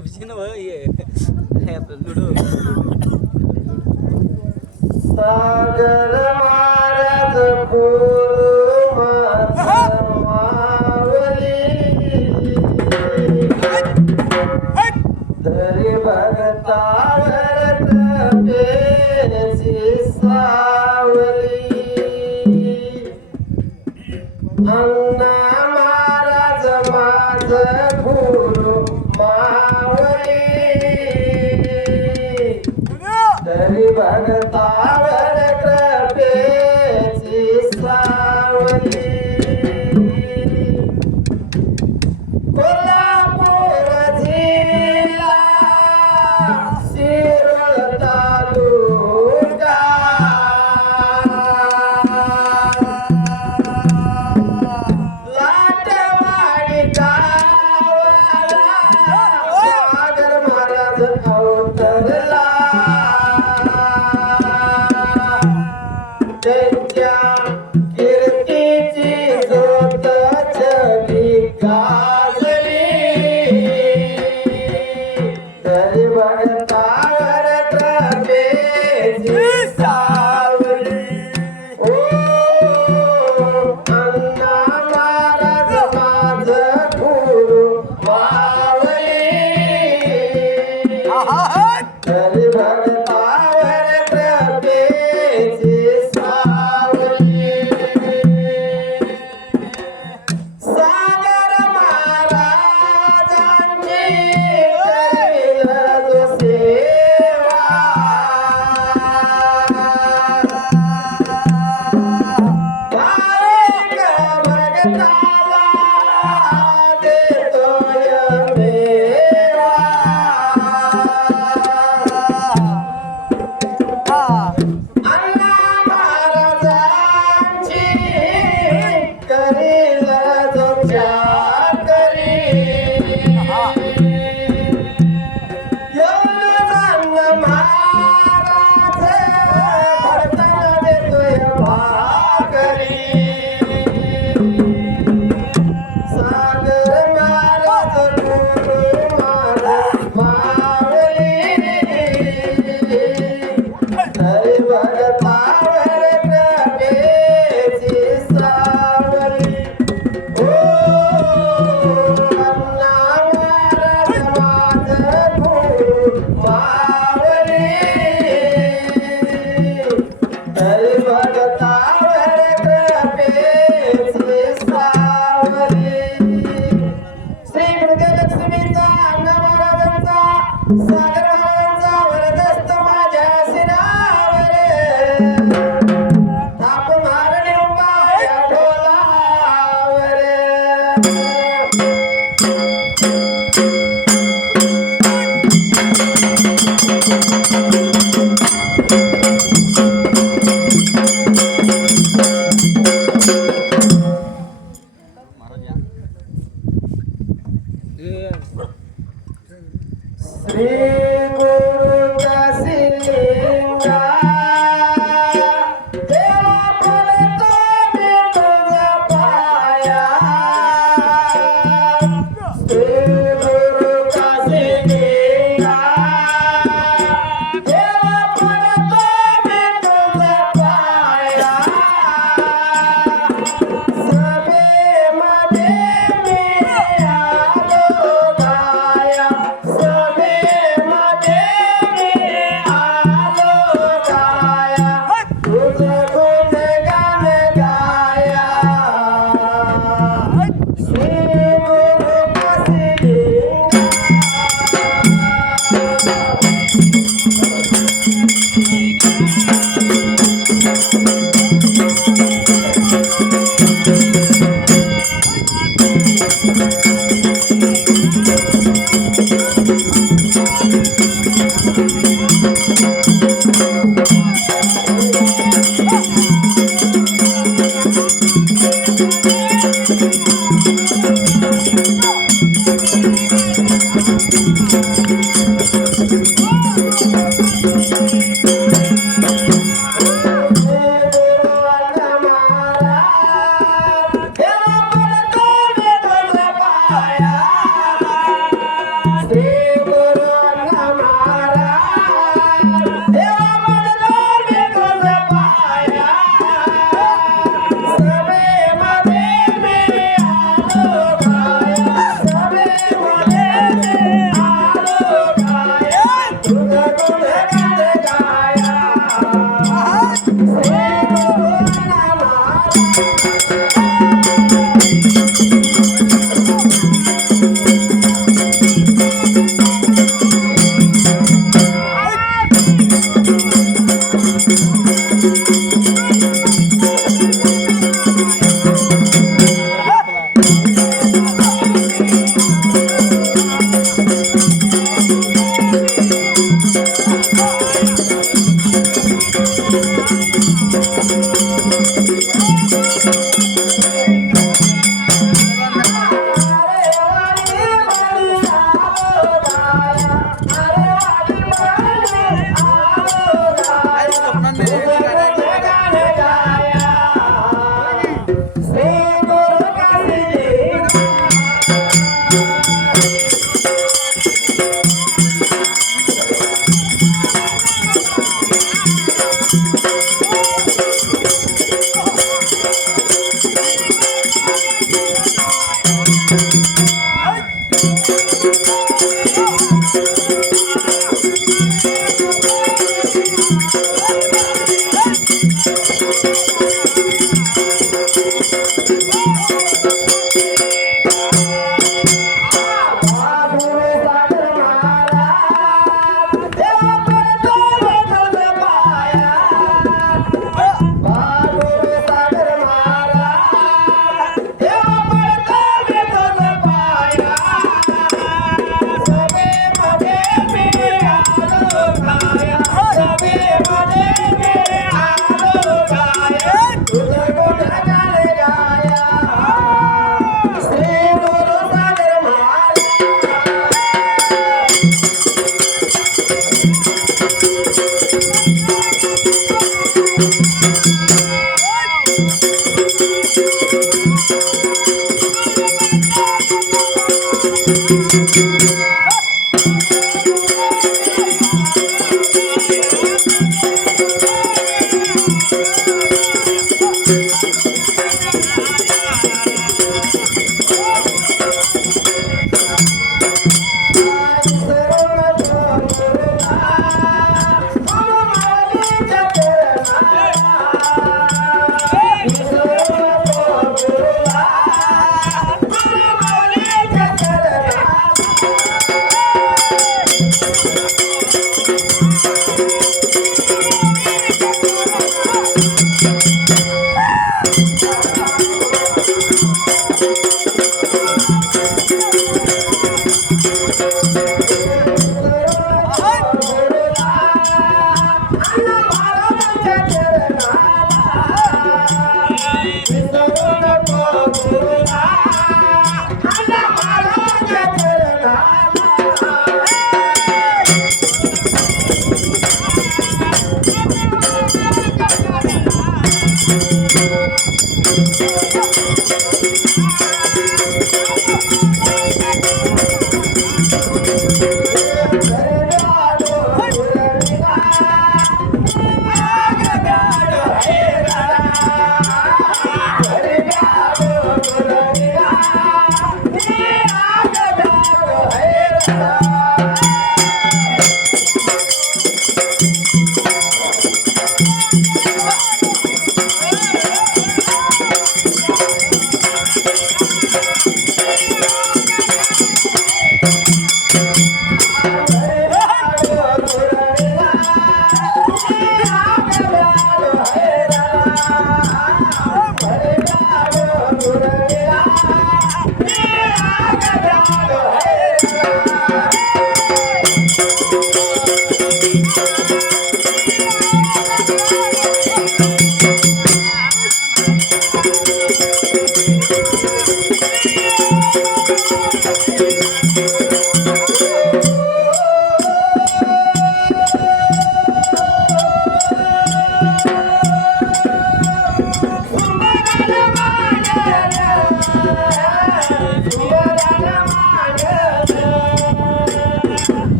PUBG न भयो ये हे आपलं लुडो सागर महाराज गुरु मावली तरी भगतावर कृपेची सावली अण्णा महाराज माझ गुरु मावली तरी भगतावर कृपेची सावली कोल्हापूर जिल्हा शिरोळ तालुका लाटवाडी गावाला सागर महाराज अवतरला त्यांच्या कीर्तीची ज्योत जगी गाजली तरी भगतावर कृपेची सावली ओ अण्णा महाराज माझ गुरु मावली तरी भगतावर कृपेची सावली सागर महाराजांची करील जो सेवा भाविक भगताला देतोय मेवा अण्णा महाराजांची करील जो चाकरी येऊन महाराज भरताना देतोय भाकरी सागर महाराज गुरु महाराज मावली तरी भगतावर कृपेची सावली ओ अण्णा महाराज माझ गुरु मावली तरी भगतावर कृपेची सावली श्री गुरुदेव लक्ष्मीचा अण्णा महाराजांचा सागर महाराजांचा वरदस्त माझ्या शिरावर थाप मारणे उभा या ढोलावर श्री गुरु दासिलिंगा देवा पडतो मी तुझ्या पाया श्री गुरु दासिलिंगा देवा पडतो मी तुझ्या पाया सभेमध्ये मी आलो गाया सभेमध्ये मी आलो गाया तुझं गुणगान गाया श्री गुरु Yeah. गुरुंना महाराज देवा पडलो मी तुझ्या पाया सभेमध्ये मी आलो गाया सभेमध्ये मी आलो गाया तुझं गुणगान गाया श्री गुरुंना महाराज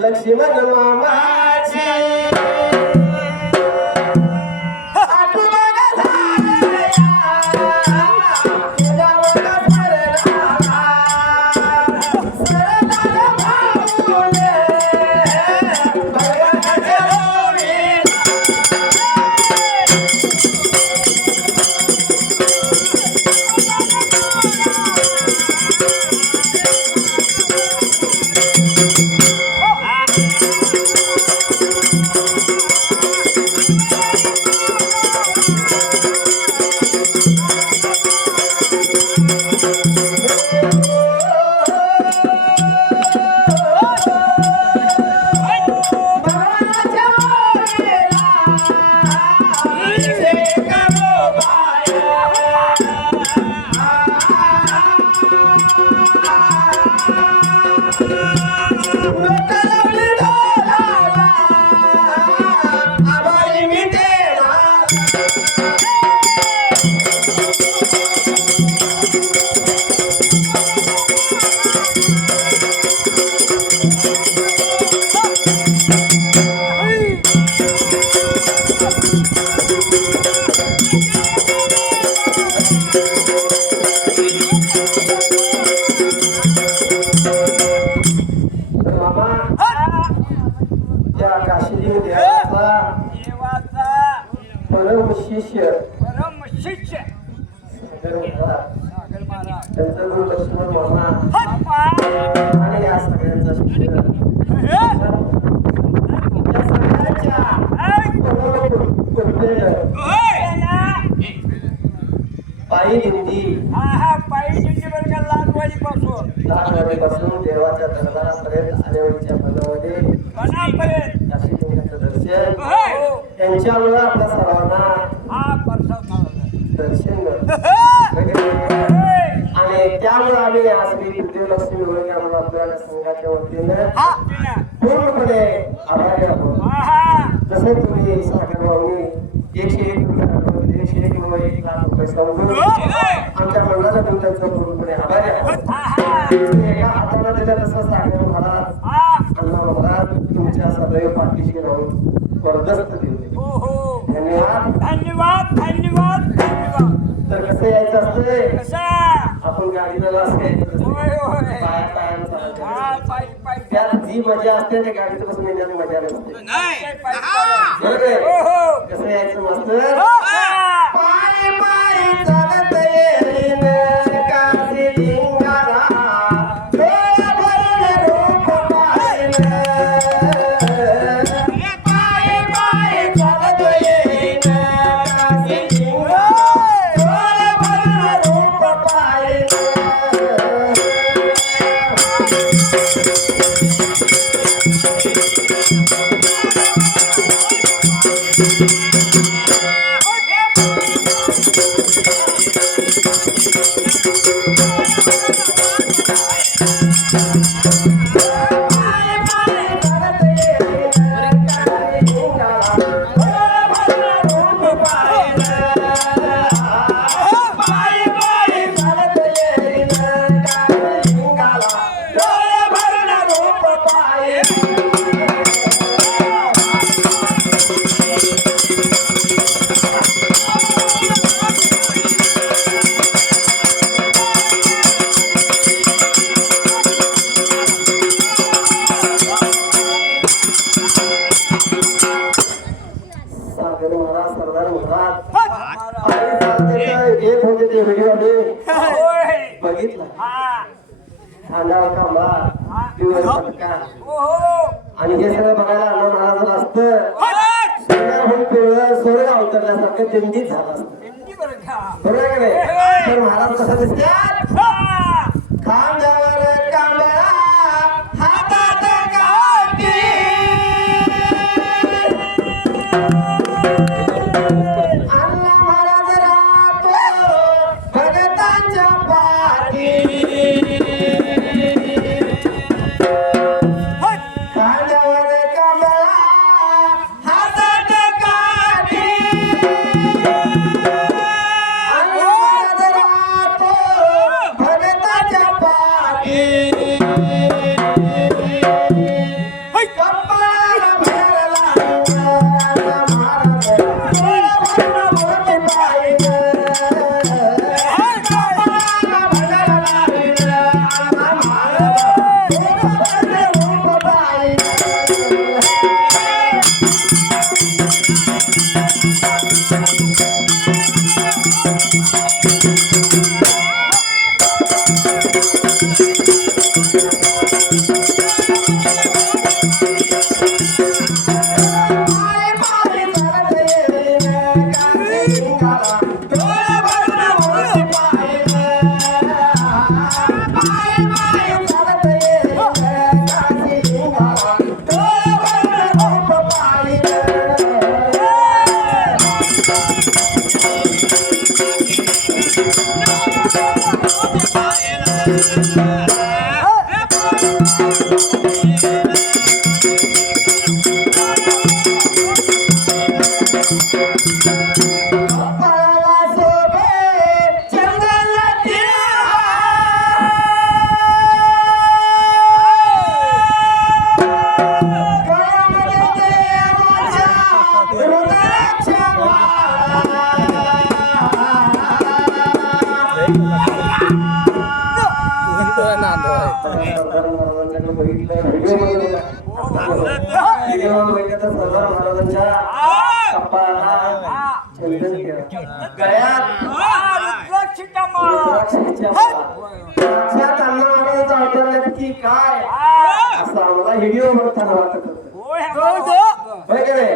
लक्ष्मण मामाची परम शिष्य त्यांचा गुरु लक्ष्मण मामा आणि या सगळ्यांचा शिष्य पायी दिंडी लहानवाडीपासून देवाच्या दरबारापर्यंत आल्यावरच्या पदामध्ये दर्शन त्यांच्यामुळे आपल्या सर्वांना दर्शन आणि त्यामुळे आम्ही आज श्री विद्यालक्ष्मी वगैरे आम्हाला आपल्या संघाच्या वतीनं पूर्णपणे आभारी आहोत. जसे तुम्ही सागर भाऊनी 101 लाख रुपये समजून आमच्या मंडळाच्या तुमच्याचं पूर्णपणे आभारी आहोत. एका हाताला दिलं तसं सागर महाराज अण्णा महाराज तुमच्या सदैव पाठीशी राहून वरदस्त दिले. धन्यवाद धन्यवाद धन्यवाद धन्यवाद. तर कसं यायचं असतंय कसा आपण गाडीला त्यात जी मजा असते त्या गाडीत बसून येण्यात मजा नसते. कसं यायचं मास्तर पायी पायी चालत येईन काशी लिंगाला डोळा भरून रूप पाहीन. पायी पायी चालत येईन काशी लिंगाला डोळा भरून रूप पाहीन. Okay. व्हिडिओ आले होय बघितला हा खांदा कांबा दिवस सटका ओहो आणि हे सगळं बघायला अण्णा महाराजांना असतं सोन्याहून पिवळं सोनं अवतरल्यासारखं दिंडीत झालं असतं हिंदी बरं का बरोबर आहे का नाही तर महाराज कसं दिसतात हा खांद्यावर कांबळा हातात काठी अण्णा महाराज राहतो भगतांच्या पाठी खांद्यावर कांबळा हातात काठी अण्णा महाराज राहतो भगतांच्या पाठी कपाळाला भरला अण्णा महाराज भरला मोठे पाहिलं कपाळाला भरला अण्णा महाराज भरले मोठे पाहिलं पाय पाय चालत येईन कांदे गाला डोळे भरून मोठे पाहिलं पाय पाय चालत येईन कांदे गाला डोळे भरून मोठे पाहिलं कपाळाला शोभे चंदनाची गळ्यामध्ये देवाच्या रुद्राच्या माळा सरदार महाराजांच्या कपाळाला चंदन केलं गळ्यात रुद्राक्षीचा माळा रुद्राक्षाच्या माळा. लक्षात अण्णा महाराजांचं अवतरल्यात की काय असं आम्हाला व्हिडिओ बघताना वाटत होतं होय होय की नाही?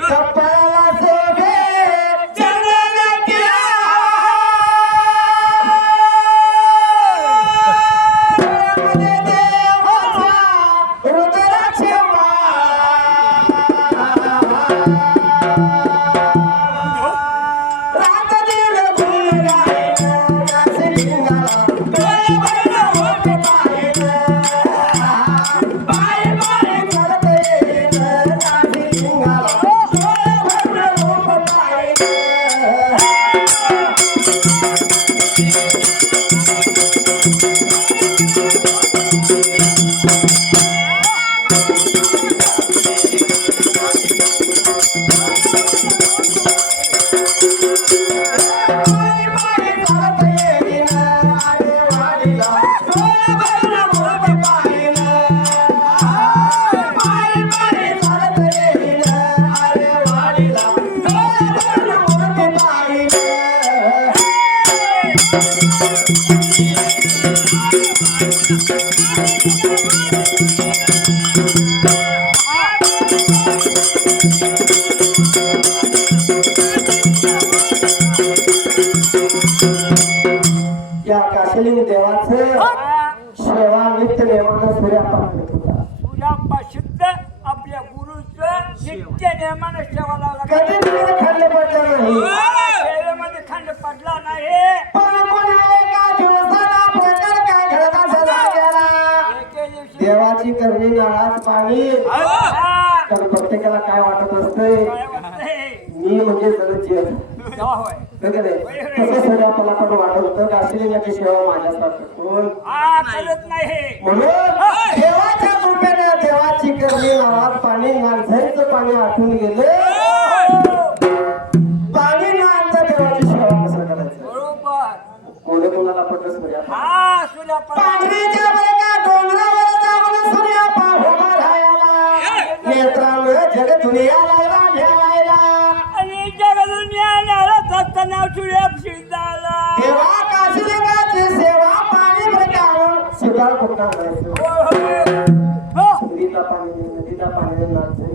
कपाळाला शोभे चंदनाची गळ्यामध्ये देवाच्या रुद्राच्या रात दिन गुण गायन दासलिंगाला डोळे भरून मोठे पाहिलं पाय पाय चालत येईन दासलिंगाला डोळे भरून मोठे पाहिलं पाय पाय चालत येईन आरे वाडीला डोळे भरून मोठे पाहिलं पाय पाय चालत येईन आरे वाडीला डोळे भरून मोठे पाहिलं या काशीलिंग देवाचं सेवा नित्य नेमानं सूर्यापान करत होता तुझ्या शुद्ध आपल्या गुरुचं नित्य नियमानं सेवा लावला कधी तिकडे खाल्ले पडलं नाही सेवेमध्ये खंड पडला नाही पण पुन्हा एका दिवसाला प्रकार काय घडला झाला गेला एके दिवशी देवाची करणी नाळात पाणी हा, तर प्रत्येकाला काय वाटत असतंय काय वाटतंय? मी म्हणजे जगत जीव तेव्हा होय तसं सूर्यापाला पण वाटत होतं काशीलिंगाची सेवा माझ्यासारखं कोण हा करत नाही म्हणून देवाच्या कृपेने देवाची करणी नावात पाणी माणसाचं पाणी आटून गेलं पाणी न आणता देवाची सेवा कसं करायचं बरोबर कोणी कोणाला पटलं सूर्यापाला हा सूर्यापान पांढरीच्या एका डोंगरावर जाऊन सूर्यापा उभा राहायला नेत्रानं जग दुनियाला न्यायला आणि जगदून यायला नाव सूर्य झाला देवा दुधाळ कुठं आणायचं हो नदीला पाणी नाचते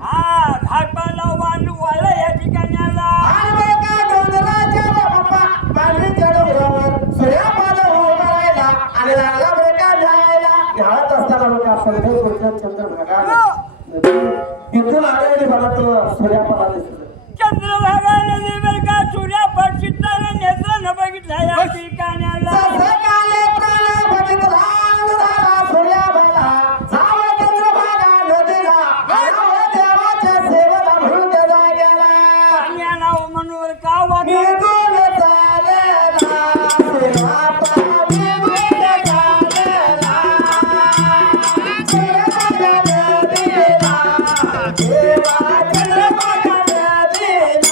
हा घाटाला वालू वाला या ठिकाणाला आणि बरं का डोंगराच्या बाप्पा पांढरीच्या डोंगरावर सूर्यापाला उभा राहिला आणि लागला बरं का जायला न्याहाळत असताना बरं का पंढरपूरच्या चंद्रभागा तिथून आले मला तो सूर्यापाला दिसलं चंद्रभागा नदी बर का सूर्या पक्षीताला नेत्रानं बघितला या ठिकाणाला सकाळी प्राण बघितला अंधारा सूर्यापाला जावा चंद्रभागा नदीला आव देवाच्या सेवेला म्हणून त्याला गेला या नाव म्हणून का वाट निघून चालला सूर्यापाला निघून चालला सूर्यापाला नदीला देवा चंद्रभागा नदीला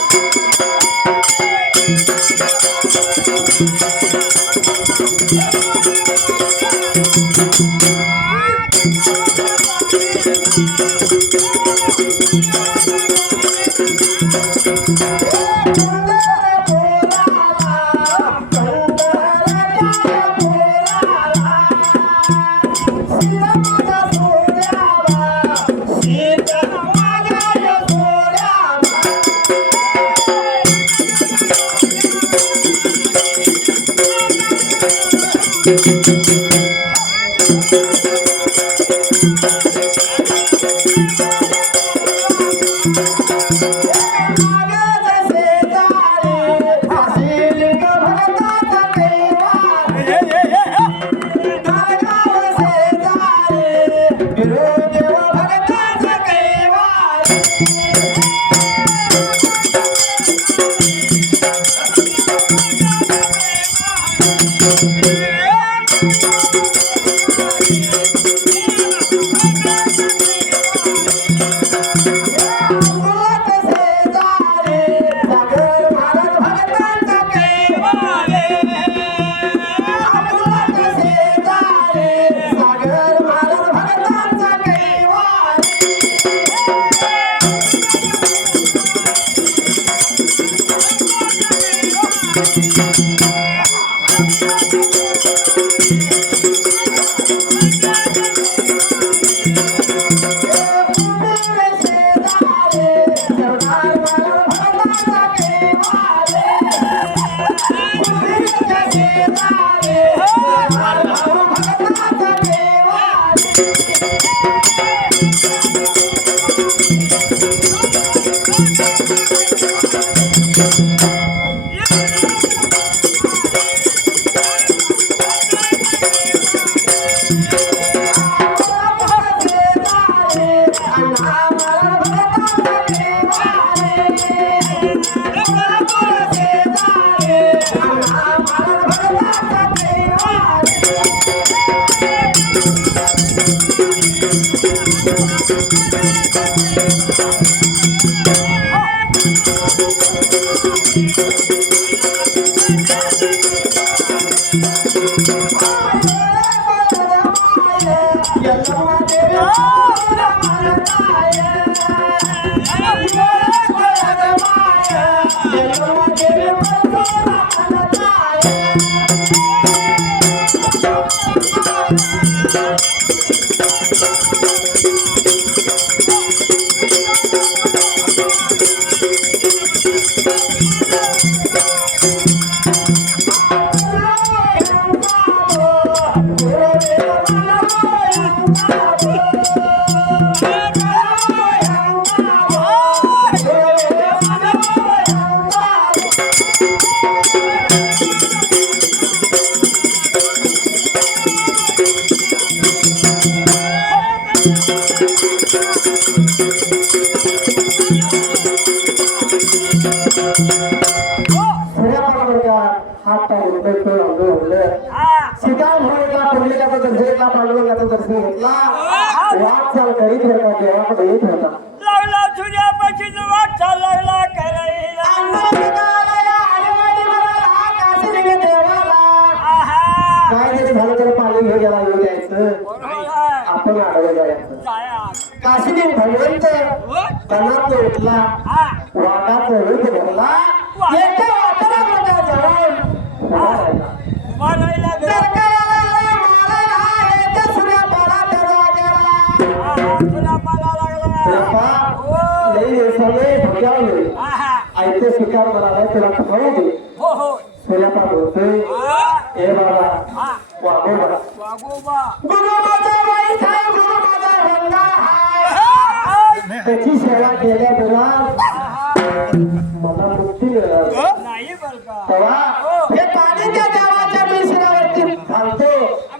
लागला सूर्यापाशी वाट लागला करायला आपण आडवं जायचं काशीने भगवंत तनात उठला वाटाचा रूप धरला एका वाटाला जाऊन मारायला शिकार म्हणाला तुला खाऊ दे हो हो सूर्यापा बोलतोय ए बाबा वागोबा वागोबा गुरु माझा वाईट आहे गुरु माझा भंगा आहे त्याची सेवा केल्याबरोबर मला मुक्ती मिळणार नाही बर का तेव्हा हे पाणी त्या देवाच्या मिश्रावरती घालतो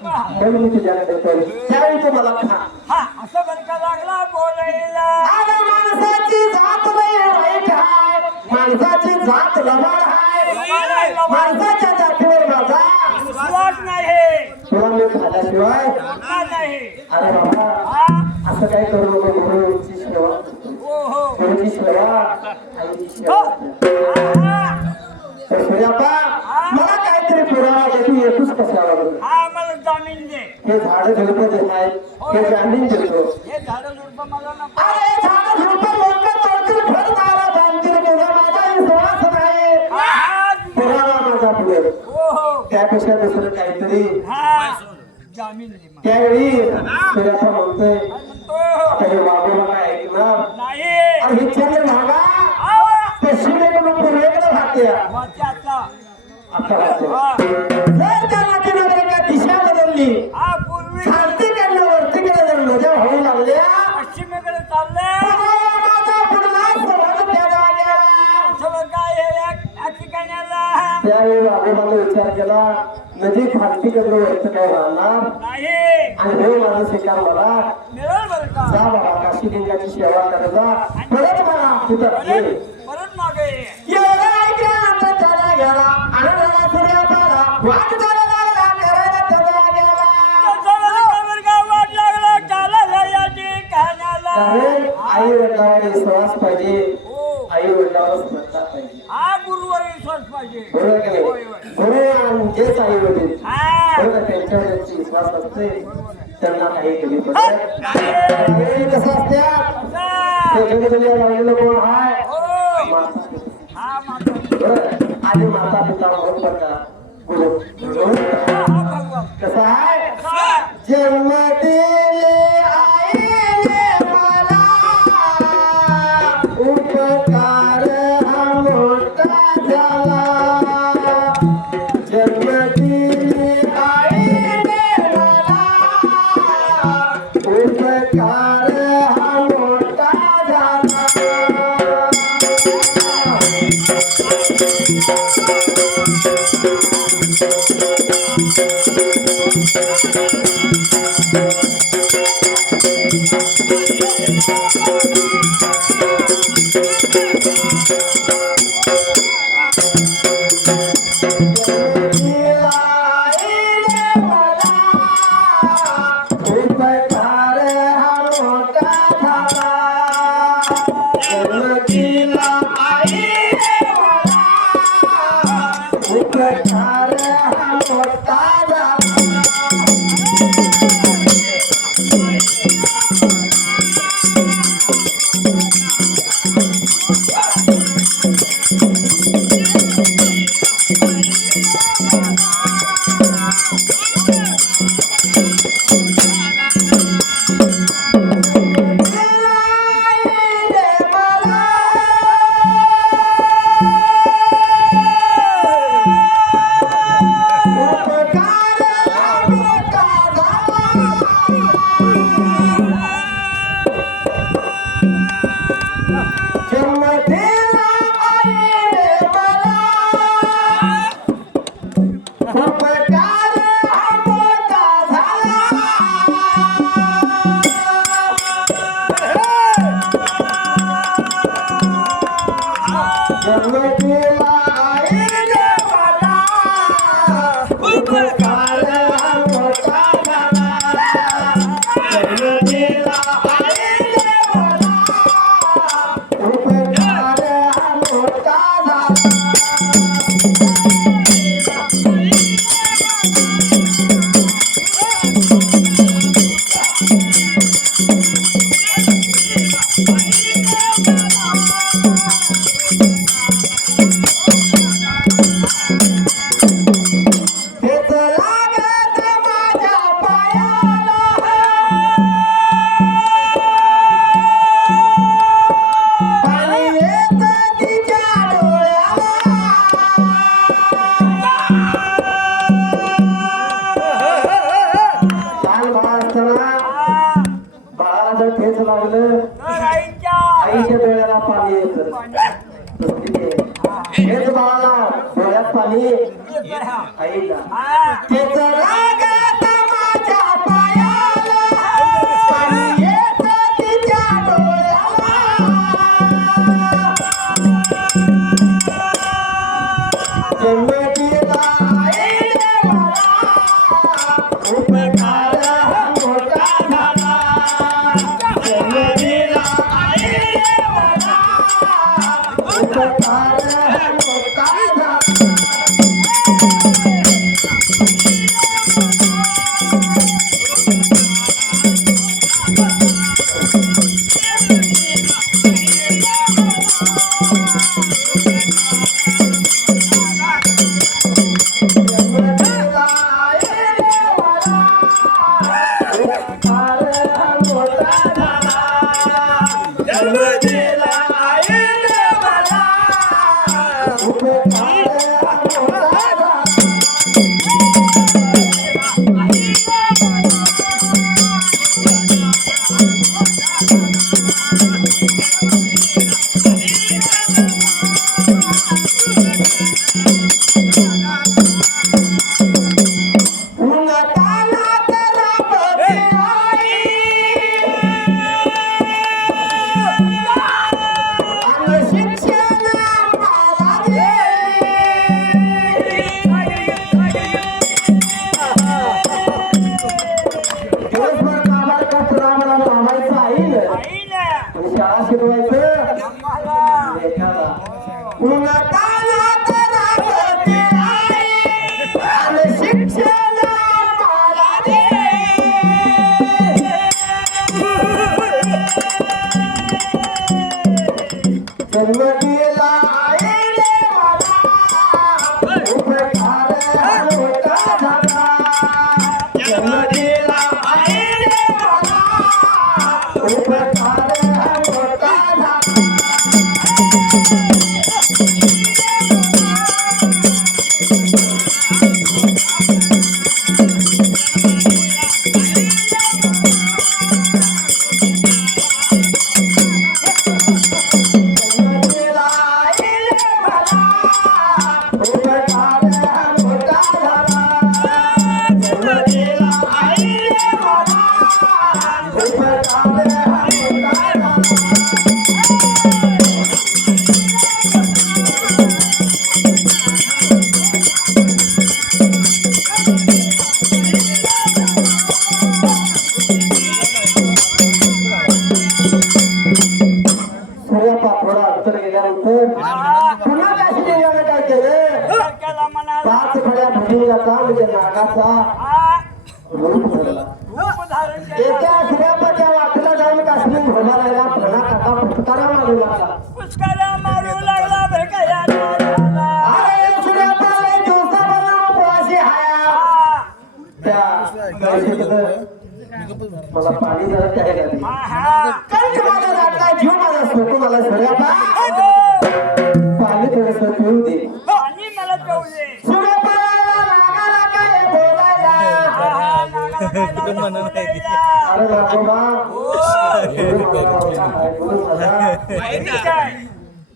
म्हणून मी तुझ्याकडे येतोय त्यावेळी तू मला खा हा असं बर का लागला बोलायला अरे माणसाची जात नाही वाईट आहे माणसाची जात लबाड आहे माणसाच्या जातीवर माझा विश्वास नाही तुला मी खाल्याशिवाय का नाही अरे बाबा हा असं काय करू नको गुरुची सेवा हो हो गुरुची सेवा आईची सेवा हा तर सूर्यापा मला काहीतरी पुरावा दे तू येतोस कशाला बरं? हा मला जामीन दे हे झाडं झुडपं जे आहेत हे जामीन देतो हे झाडं झुडपं मला नको अरे झाडं झुडपं लोकं तोडतील फळदारा बांधतील तुझा माझा विश्वास नाही हा पुरावा माझा पुढे हो हो त्यापेक्षा दुसरं काहीतरी हा जामीन दे मला. त्यावेळी सूर्यापा म्हणतोय म्हणतो आता हे वागोबा काय ऐकणार नाही आणि हे चंद्र भागा हा पश्चिमेकडून पूर्वेकडे वाहते वाच्याचा आता वाहते हा जर त्या नदीनं का दिशा बदलली हा पूर्वी खालतीकडनं वरतीकडे जर नद्या होऊ लागल्या पश्चिमेकडे चालले माझा पुढला समाज केला गेला सगळं काय आहे या ठिकाणाला त्यावेळी वाघोबाने विचार केला नदी खालतीकडनं वरती काय राहणार नाही आणि हे माझा शिकार मला मिळेल बरं का जा बाबा काशीलिंगाची सेवा कर जा परत मला तिथं ये. परत मागे एवढं ऐकल्यानंतर त्याला गेला आणि त्याला सूर्या पाला वाट करायला लागला करायला त्याला गेला वाट लागला चालायला या ठिकाणाला कारण आई वडिलांवर विश्वास पाहिजे हो आई वडिलांवर श्रद्धा पाहिजे हा गुरुवर विश्वास पाहिजे बरोबर की होय, नाही होय. गुरु आणि जेच आई वडील हा बरोबर त्यांच्यावर ज्यांची विश्वास असते त्यांना काही कमी पडत नाही. कसं असत्या असा. त्याच्या दुनिया लागलेलं कोण हाय हो माता पिता. हा माता बरोबर आणि माता पिता म्हणून पडला गुरु हा भगवान कसं आहे हा. जन्म दिले आईने मला उपकार हा मोठा झाला जन्म दिले आईने मला उपकार हा मोठा झाला It's a लागलं तर आईच्या आईच्या डोळ्याला पाणी येतं हेच बाळाला डोळ्यात पाणी आईला हा. तेच लागत माझ्या पायाला पाणी येतं तिच्या डोळ्याला जन्म दिला आईने मला उपकार मोठा झाला जन्म दिला आईने मला उपकार मोठा झाला शाळा शिकवायचं लेखाला शिक्षण जन्म दिला आईने मला उपकार मोठा झाला जन्म दिला आईने मला उपकार मोठा झाला थोडा अंतर गेल्यानंतर पुन्हा काशीला काय केलं सारख्याला म्हणाला 5 खड्या भुजंगाचा म्हणजे नागाचा हा. रूप धरला रूप धारण केलं. एका सूर्यापाच्या वाटेला जाऊन काश्मीर घोडा राहिला पुन्हा काका फुटकारा मारू लागला पुष्कळ्या मारू लागला भेकाया झाला. अरे सूर्यापाला दिवसाभर उपवासी हाया हा. त्या गायीचं मला पाणी जरा काय झाली हा. कंठ माझा जाटला जीव माझा सोडून मला सूर्यापा हो. पाणी थोडंसं पिऊ दे पाणी मला पिऊ दे. सूर्यपाला नागाला काय बोलायला हा, हा, नागाला काय लावलं बोलायला. अरे नागोबा माहिती काय?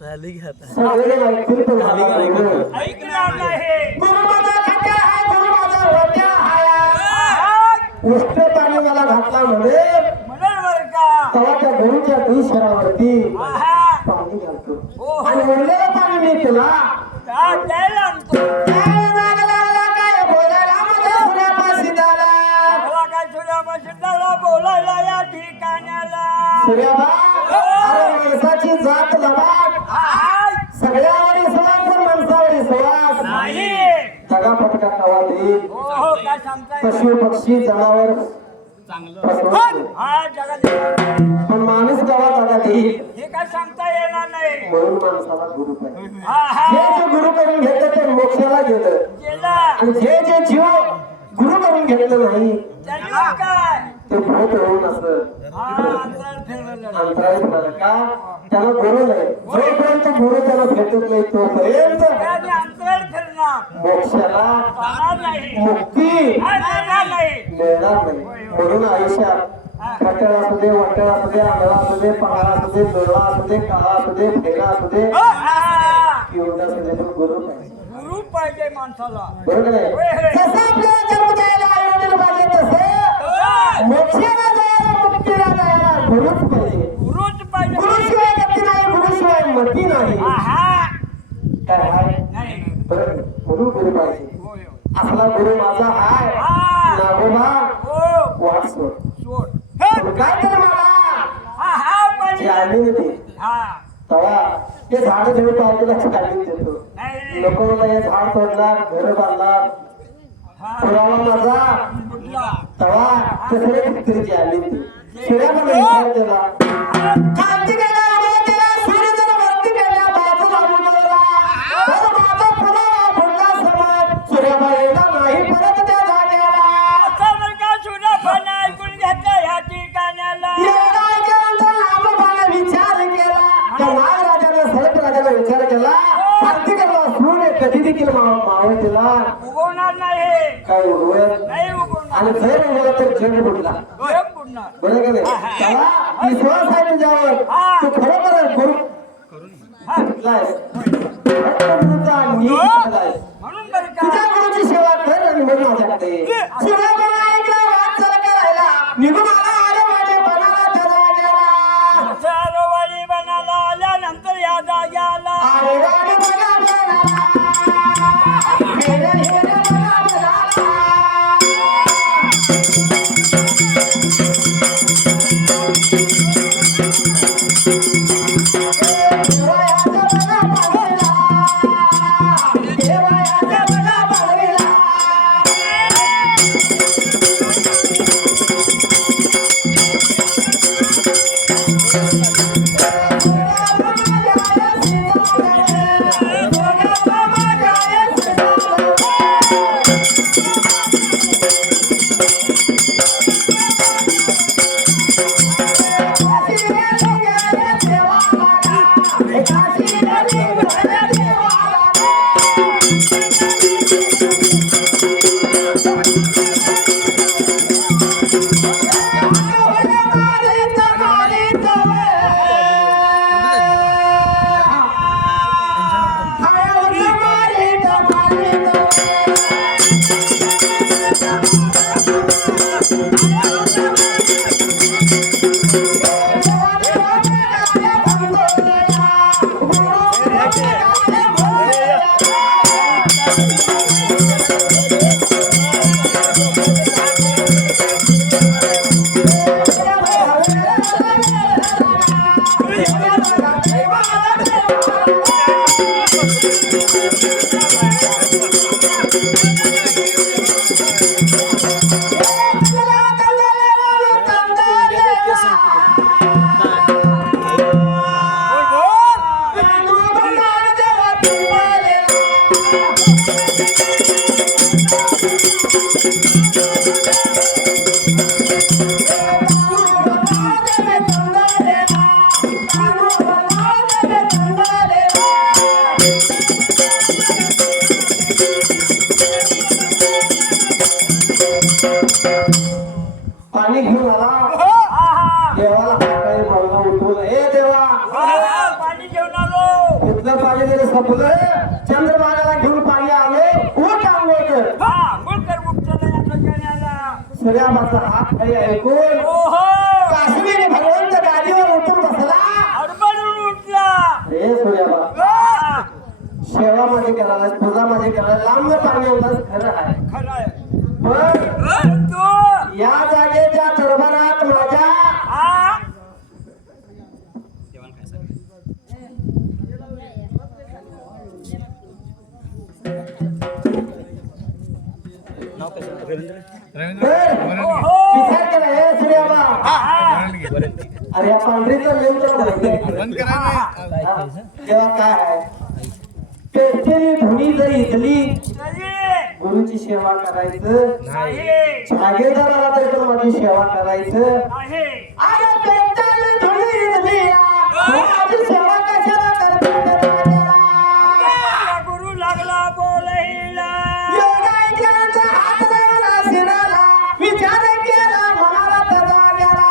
झाली की आता सगळे ऐकतील पण मला ऐकलं. ऐकणार नाही. गुरु माझा खट्या हाय गुरु माझा वट्या हाय हा. उष्ट पाणी मला घातला म्हणे म्हणून बरं का? तेव्हा त्या गुरुच्या शहरावरती हा. पाणी घालतो हो. आणि उरलेलं पाणी मी तुला हा, द्यायला आणतो. काय नागलाला काय बोलायला माझ्या सूर्यापाशी झाला मला काय सूर्यवंशीला बोलायला या ठिकाण्याला. सूर्याबा अरे माणसाची जात लबाड हा. सगळ्यावर विश्वास पण माणसावर विश्वास नाही. दगा फटका कवा देईल हो, हो, काय सांगताय? पशु पक्षी जनावर फसवतो. हा, जगात पण माणूस कवा दगा देईल हे काय सांगता येणार नाही. म्हणून माणसाला गुरु पाहिजे हा, हा. जे जे गुरु करून घेतलं ते मोक्षाला गेलं गेला. आणि जे जे जीव गुरु करून घेतलं नाही त्यांनी काय? ते भूत होऊन असं हा, अंतराळ फिरवलं. अंतराळी झालं का त्याला गुरु नाही जोपर्यंत गुरु त्याला भेटत नाही तोपर्यंत त्याने अंतराळ फिरणार. मोक्षाला जाणार नाही. मुक्ती हा, जाणार नाही. मिळणार नाही म्हणून आयुष्यात खट्टर असू दे, वट्टर असू दे, आंधळा असू दे, पांढरा असू दे, लोळा असू दे, काळा असू दे, फेरा असू दे, एवढा असू दे, पण गुरु पाहिजे. गुरु पाहिजे माणसाला. बरोबर आहे. होय, होय. जसं आपल्याला जन्म द्यायला आई-वडील पाहिजे तसं मोक्षाला जायला, मुक्तीला जायला गुरुच पाहिजे. गुरुच पाहिजे. गुरुशिवाय गती नाही, गुरुशिवाय मती नाही. आहा. काय आहे? नाही. बरोबर. म्हणून गुरु पाहिजे. होय, होय. असला गुरु माझा आहे नागोबा हो. वाट सोड. सोड. पण काय कर मला आहा, पण- जे आम्ही दे हा. तेव्हा ते झाड घेऊन पाहिजे लक्ष काढून देतो. नाही. नको मला हे झाड तोडणार, घर बांधणार, हा. पुरावा माझा कुठला? तेव्हा कसरे फिक्रीची आली ती सूर्यामध्ये विचार केला. खालती गेला, उभा केला, सूर्य जरा वरती गेला, बाजू लागून गेला. तर माझा पुरावा पुन्हा समाज सूर्याबाईला नाही परत त्या जागेला. असं बरं का सूर्यफळ ऐकून घेतलं ह्या ठिकाण्याला. एवढा ऐकल्यानंतर नागोबाने विचार केला. त्या नागराजाने सर्पराजाने विचार केला. खालती गेला सूर्य कधी देखील मावळतीला उगवणार नाही. काय उगवेल नाही उगवणार. आणि जर उगवला तर जग बुडला. जग बुडणार. बरं का नाही? तेव्हा विश्वास आहे तुझ्यावर. तू खरोखर गुरु शिकलायस. गुरुचा नीट शिकलायस. म्हणून बरं तुझ्या का गुरुची सेवा कर आणि मग माझ्याकडे सूर्यबाला ऐकला वाटचाल करायला निघून आला आले माझे बनाला चला गेला. सरोवरी बनाला आल्यानंतर या जाग्याला आरे वाडी बघा बनाला. हेरे हेरे बघा बनाला. पाणी घेऊन आला. देवाला सकाळी बोलला उठून, ए देवा पाणी घेऊन आलो. कुठलं पाणी तरी संपलं. चंद्रभागाला घेऊन पाणी आलो. उठ आंघोळ कर. मुलकर उपटला या ठिकाण्याला. सूर्याबाचा हात खाली ऐकून ओहो काश्मीरी भगवंत गाडीवर उठून बसला. हडबडून उठला. रे सूर्याबा सेवा मध्ये करायला, पूजा मध्ये करायला लांब पाणी एवढंच खरं आहे. खरं आहे. पण तू या जागेच्या दरबारात माझ्या हा विचार केला हे सूर्याबा. अरे या पांढरीचं नेम तर माहिती आहे. तेव्हा काय आहे पेटलेली धुनी जर इथली गुरुची सेवा करायचं. जागेदाराला तरी पण माझी सेवा करायचं. अरे पेटलेली धुनी इथली माझी सेवा कशाला करतो. गुरु लागला बोलहिला. योगाईच्या हात धरला शिराला. विचार केला मनाला तदा गेला.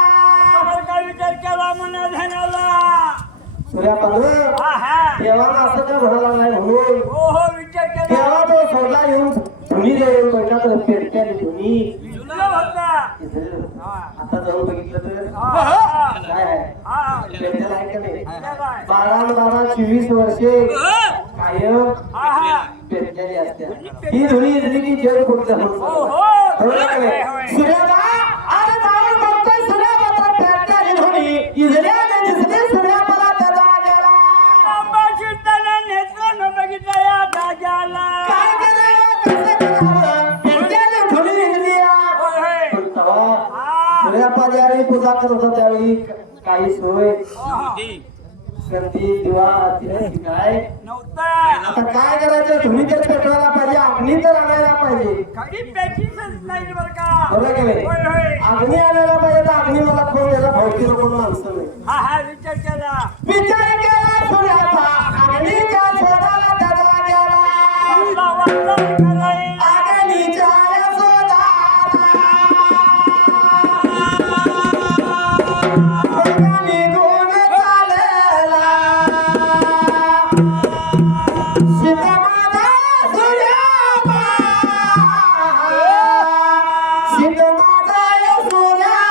सूर्यापानं हा हा देवानं असं का म्हणाला नाही म्हणून हो हो विचार केला तेव्हा तो सोडला येऊन धुनी येऊन बैठा तर पेटत्या धुनी जुना होता आता जाऊन बघितलं तर हा हा काय आहे हा पेटत्याला आहे का नाही काय 12-12-24 वर्षे कायम हा हा पेटलेली असते ही धुनी इजली की जग फुटलं हो हो बरोबर का नाही? सूर्याला अरे जाऊन बघतोय सूर्याला पेटलेली धुनी इजल्याने दिसली सूर्याला त्याचा गेला अंबाशिताने नेत्र न बघितलं या जाग्याला काय करावं कसं करावं पेटलेली धुनी इजली होय होय पण तेव्हा हा सूर्याला ज्यावेळी पूजा करत होता त्यावेळी काही सोय संधी दिवा तिने काय नव्हता आता काय करायचं धुनी तर पेटवायला पाहिजे अग्नी तर आणायला पाहिजे काही पॅचीच नाही बरं का बरोबर की नाही होय होय अग्नी आणायला पाहिजे तर अग्नी मला कोण याला भौतिक कोण माणसं नाही हा हा विचार केला विचार केला सूर्याचा अग्नीच्या शोधाला त्याला गेला आपला वाटतं करायला अग्नीच्या शोधाला निघून चालला सीतामाता सूर्याबा सीतामाता सूर्याबा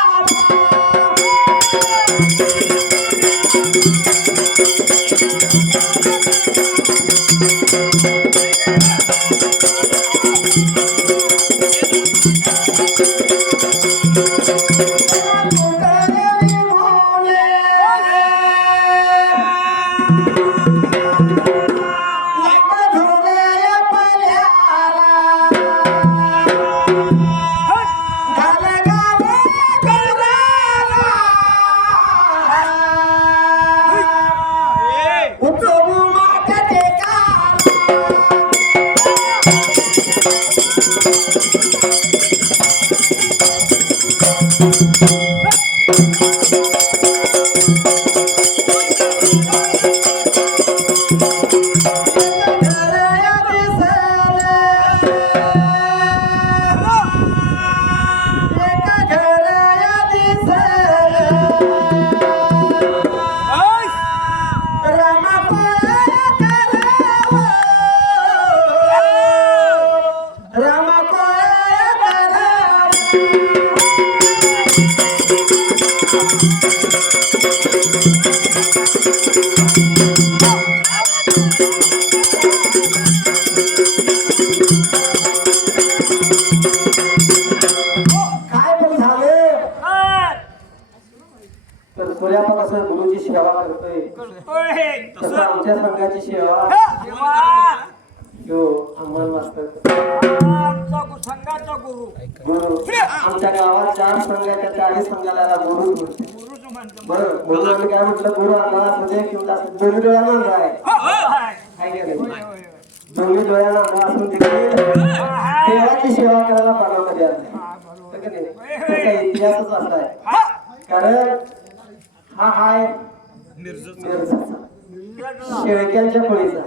काय पण झालं तर सूर्यापा कसं गुरुची सेवा करतोय तसं आमच्या संघाची सेवा यो अंमल मास्तर संघाचा गुरु गुरु आमच्या गावात 4 संघ आहेत त्या 40 संघाला गुरु म्हणते गुरुच म्हणतो बरं म्हणून आम्ही काय म्हटलं गुरु आला म्हणजे किंवा दोन्ही डोळ्यानं आहे काय केलं दोन्ही डोळ्यानं असून देखील देवाची सेवा करायला पाण्यामध्ये आली तर का नाही? त्याचा इतिहासच असा आहे कारण हा आहे मिरजाचा शेळक्यांच्या फळीचा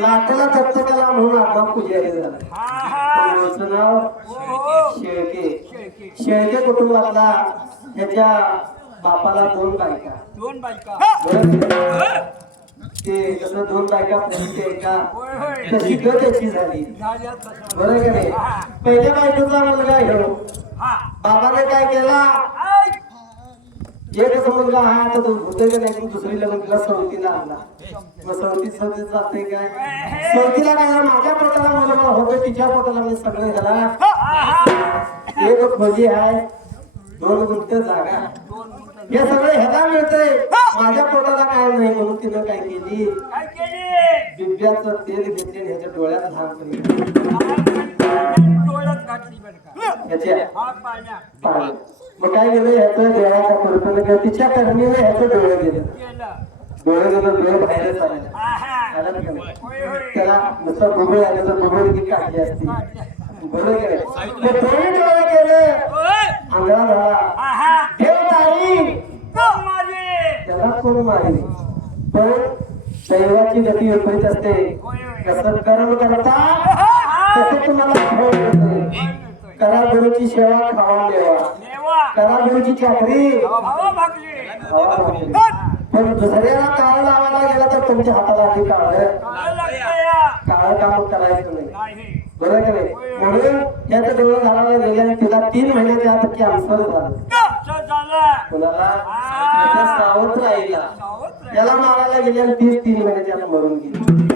लाटाला तप्तकाला म्हणून आत्मा पुजारी झाला पण मूळचं नाव शेळके शेळके कुटुंबातला ह्याच्या बापाला 2 बायका दोन बायका बरं? ते कसं 2 बायका प्रसिद्ध एका तशी त्याची झाली झाल्या तसं. बरं का नाही पहिल्या बायकोचा मुलगा ह्यो हा बाबाने काय केला एकच मुलगा आहे आता तो होतोय का नाही दुसरी लग्न तिला सवतीला आणला मग सवतीत जाते काय सवतीला काय झालं, माझ्या पोटाला मुलगा होतं तिच्या पोटाला मी सगळं झाला एक खोली आहे 2 गुंठ जागा हे सगळं ह्याला मिळतंय माझ्या पोटाला काय नाही म्हणून तिनं काय केली काय केली बिब्याचं तेल घेतले आणि ह्याच्या डोळ्यात लहान केली डोळ्यात घातली बरं का ह्याच्या हा पाण्या पाहिलं मग काय केलं ह्याचं देवाच्या कृपेनं किंवा तिच्या करणीने ह्याचं डोळे गेलं केलं डोळे गेलं डोळे बाहेरच आले आहा आलं का नाही? होय होय त्याला नुसतं बुबळ आलं तर बुबळ ती काढली असती बरोबर गेले दोन्ही डोळे गेले आंधळा झाला आहा देव नाही तो माझे त्याला कोण मारली पण दैवाची गती विपरीत असते कसं कर्म करता तसं तुम्हाला फळ मिळते करा गुरुची सेवा खावा देवा देवा करा गुरुची चाकरी हवा भागली खावा भागली. पण दुसऱ्याला काळ लावायला गेला तर तुमच्या हाताला आधी काळ काय लागतं या? काळ काम करायचं नाही नाही. बरोबर का नाही म्हणून याचं डोळं घालायला गेले आणि तिला 3 महिन्याच्या आत कॅन्सर झालं असं झालं. कुणाला त्याच्या सावत्र आईला सावत्र आहे. त्याला मारायला गेले आणि 3 महिन्याच्या आत मरून गेली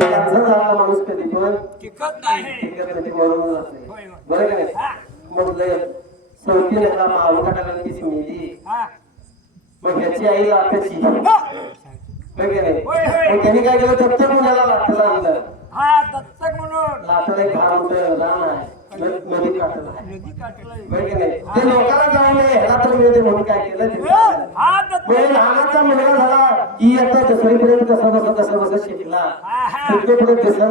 कॅन्सर झाला माणूस कधी पण टिकत नाही. टिकत नाही, मरून जाते होय, होय. बरोबर का नाही हा, मग चौथी लेकरा मावळा टाकला ती मेली हा. मग ह्याची आई लाटायची हा. बरोबर का नाही होय, होय. मग त्यांनी काय केलं दत्तक मुलाला लाटलं आणलं हा, दत्तक म्हणून लाटलं एक घाण होतं रान आहे नदी काठलं आहे नदी काठला. बरोबर का नाही ते लोकांना जाऊ नये ह्याला तर मिळते म्हणून काय केलं ते झालं. हा, दत्तक. म्हणजे लहानाचा मुलगा झाला की आता दसरीपर्यंत कसं शिकला तिकडे पुढे दिसला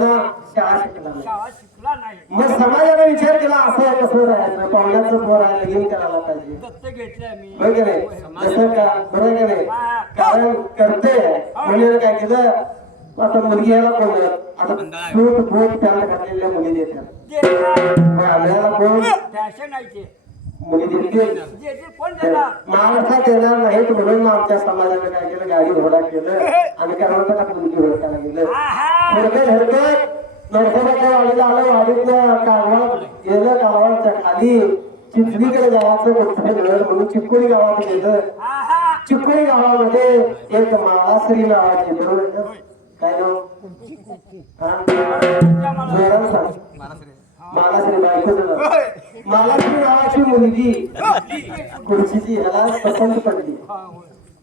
शाळा शिकला नाही. शाळा शिकला नाही. मग समाजाने विचार केला असं कसं राहायचं पाहुण्याचं पोर आहे लगीन करायला पाहिजे दत्तक घेतलंय मी. बरोबर का नाही जसं का बरोबर का नाही कारण करते म्हणजे काय केलं आता मुलगी यायला कोण आता सूट बूट पॅन्ट घातलेल्या मुली देतात देणार. मग आम्हाला कोण फॅशन आहे ते. मुली देतील देतील कोण देणार? महाराष्ट्रात येणार नाहीत म्हणून आमच्या समाजाने काय केलं गाडी घोडा केलं आणि काय म्हणतात का मुलगी हुडकायला गेलं हा, हा. हुडकत नरसोबाच्या वाडीला आलं वाडीतलं कालवा गेलं कालवाच्या खाली चिखलीकडे गावाचं मोठं घर म्हणून चिकोडी गावात गेलं हा, हा. चिकोडी गावामध्ये एक मालाश्री नावाची बरोबर आहे ना? काय नाव हा? जोरानं सांग. मालाश्री बायकोचं नाव मालाश्री नावाची मुलगी खुर्चीची ह्याला पसंत पडली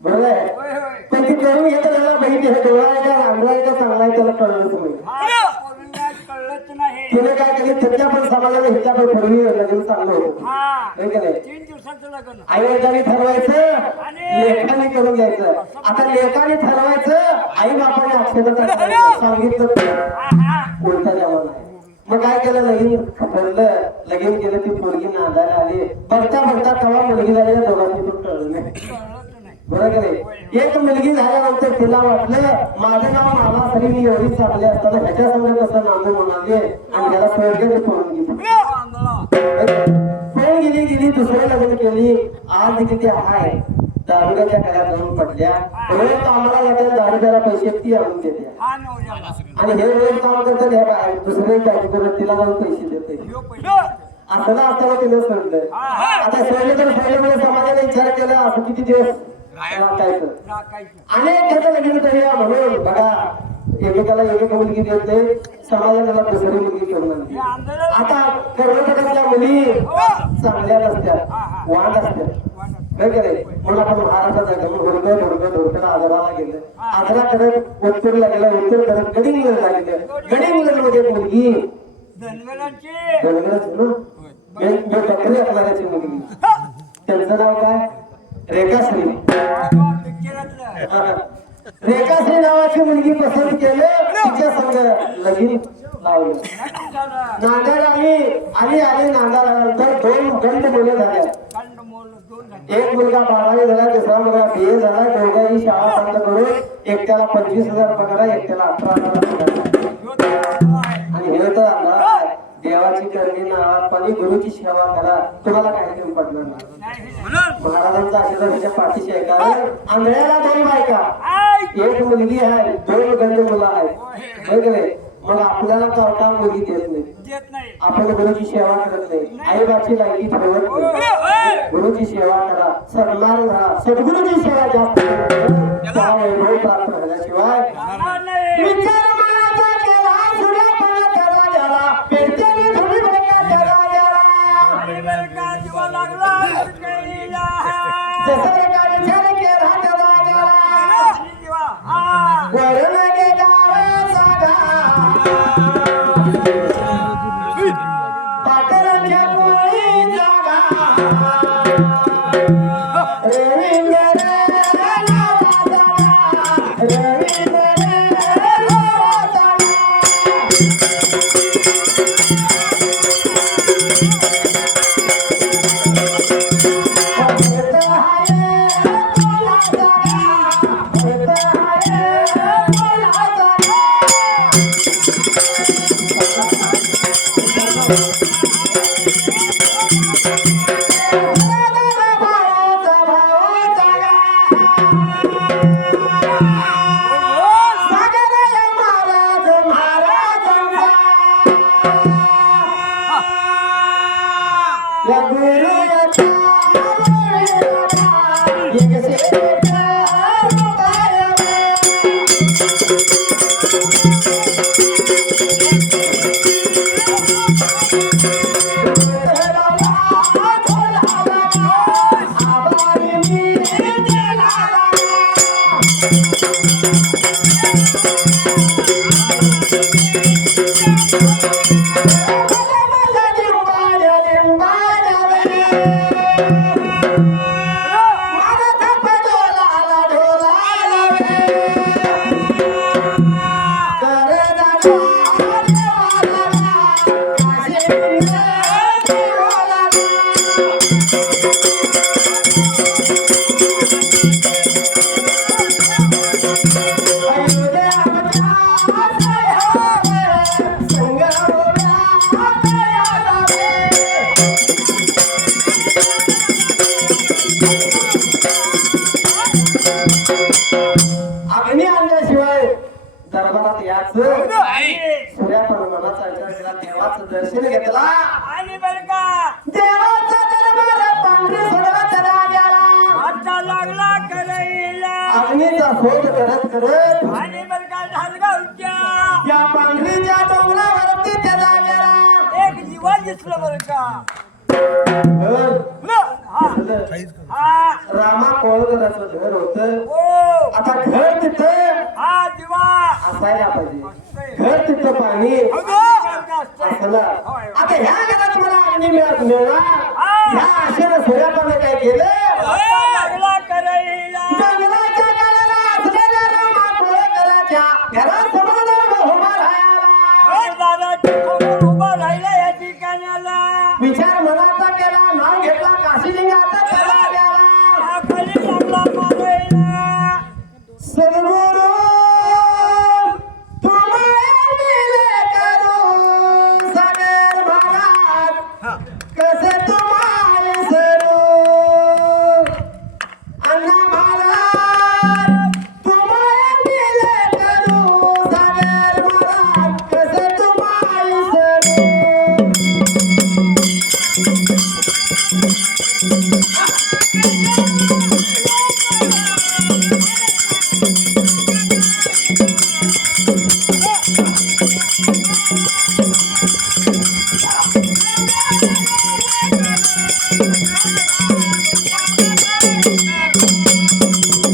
बरोबर आहे होय, होय. पण ती करून घेत त्याला बहिणी हे डोळा आहे का रांगडा आहे का चांगला आहे त्याला कळलंच नाही हा, पोरींना कळलंच नाही. तिने काय केली त्याच्या पण समाजाने ह्याच्या पण ठरवी लग्न चांगलं होतं हा. नाही का नाही 3 दिवसाचं लग्न. आई वडिलांनी ठरवायचं लेखाने करून घ्यायचं आता लेखाने ठरवायचं आई बापाने अक्षर सांगितलं हा, हा. उलटा जमाना आहे मग काय केलं लगीन ठरलं लगीन केलं ती पोरगी नांदायला आली बघता बघता तेव्हा मुलगी झाली या दोघांनी पण कळलं नाही कळलंच नाही. बरोबर की नाही एक मुलगी झाल्यानंतर तिला वाटलं माझं नाव मामा सरी मी एवढी चांगली असताना ह्याच्या समोर कसं नांदू म्हणाले आणि त्याला स्वर्गात पळून गेली आंधळा. पळून गेली दुसरं लग्न केली आज किती हाय दारुड्याच्या घरात जाऊन पडल्या रोज कामाला जाते दारुड्याला पैसे ती आणून देते हा, नवऱ्याला. आणि हे रोज काम करतात हे बाय दुसरे काय करत तिला जाऊन पैसे देते ह्यो पैसे. असं ना असताना तिने सोडलं हा, हा. आता सोडलं तर सोडल्यामुळे समाजाने विचार केला असं किती दिवस राखायचं राखायचं. अनेक त्याचं लगीन करूया म्हणून बघा एकेकाला एक मुलगी देत नाही समाजाला दुसरी मुलगी घेऊन हे आणली आंधळं. आता कर्नाटकातल्या मुली चांगल्या नसत्या वांड असत्या नाही का नाही म्हणून आपण महाराष्ट्रात जायचं धोडकं आजराला गेलं आजरा करत उत्तरला गेलं उत्तर करत गडिंगला गेलं गडिंगमध्ये एक मुलगी धनगरांची. गडगडच ना मी बकरी असणाऱ्याची मुलगी त्यांचं नाव काय रेखाश्री पिक्चरातलं. रेखाश्री नावाची मुलगी पसंत केलं तिच्या संग लगीन लावलं नक्की झालं. नांदायला आली नांदायला आल्यानंतर 2 गंड मुलं झाल्या कंदमूल 2 झाले. एक मुलगा 12वी झाला दुसरा मुलगा BA झाला दोघांनी शाळा बंद करून एकट्याला 25,000 पगार आहे एकट्याला 18,000 पगार आहे. ह्यो तर आंधळा आहे. आणि हे तर अंधार देवाची करणी नावाने गुरुची सेवा करा तुम्हाला काही देऊन पडणार नाही नाही. महाराजांचा आशीर्वाद ह्याच्या पाठीशी आहे कारण आंधळ्याला 2 बायका आई. एक मुलगी आहे 2 गंड मुलं आहेत बरोबर की नाही मग आपल्याला का मुलगी देत नाही देत नाही. आपण गुरुची सेवा करत नाही आई बाची लायकी ठेवत नाही गुरुची सेवा करा सन्मान करा सद्गुरूची सेवा जास्त करा वैभव प्राप्त झाल्याशिवाय जाणार नाही. विचार मनाचा केला सूर्यपण त्याला गेला पेटतेने धुळी बरका त्याला गेला आणि बरं का जीवा लागला कैरीला. जसं एका विचार केला त्याला गेला आणि जीवा. हा. वरून गेला पाटलाच्या कोळी जागा रवींद्र भाऊ या गुरुयाच्या एक सेवेचा अग्नी आणल्याशिवाय दरबारात यायचं सूर्याप्रमाणाचा विचार केला देवाचं दर्शन घेतला आणि बरं का देवाचा दरबार पांढरी सोडवा चला गेला आता लागला करायला अग्नीचा शोध करत करत आणि बरं का धारगावच्या या पांढरीच्या डोंगरावरती त्याला गेला एक दिवा दिसलं बरं का घर हा हा रामा कोळकराचं घर होत ओ आता घर तिथं हा दिवा असायला पाहिजे घर तिथं पाणी असलं आता ह्या घरात मला अग्नी मिळणार ह्या आशेनं सूर्यापाने काय केलं लागला करायला जंगलाच्या काळाला असलेल्या रामा कोळकराच्या घरासमोर उभा राहायला दादाच्या समोर उभा राहिला या ठिकाणाला विचार मनाचा केला नाव घेतला काशीलिंगाचा चला गेला खाली लागला मारायला सद्गुरु तुम्हाला दिले करू सागर महाराज कसे तुम्हाला सरू अण्णा महाराज तुम्हाला दिले करू सागर महाराज कसे तुम्हाला सरू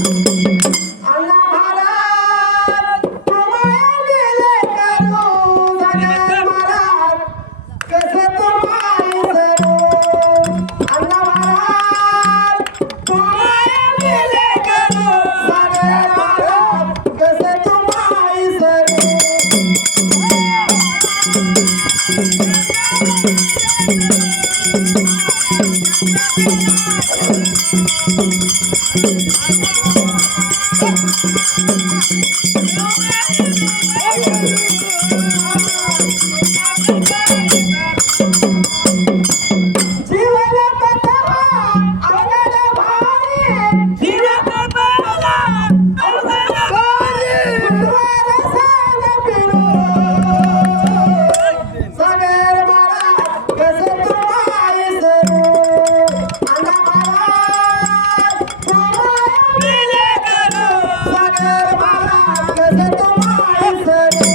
अण्णा महाराज तुम्हाला दिले करू सागर महाराज कसे तुम्हाला सरू अण्णा महाराज तुम्हाला दिले करू सागर महाराज कसे तुम्हाला सरू जीवन कथा अवघड भारी जीवाचा बाला अवघड भारी. गुरुवार सांग फिरू सागर महाराज कसे तुम्हाला सरू अण्णा महाराज तुम्हाला दिले करू. सागर महाराज कसे तुम्हाला सरू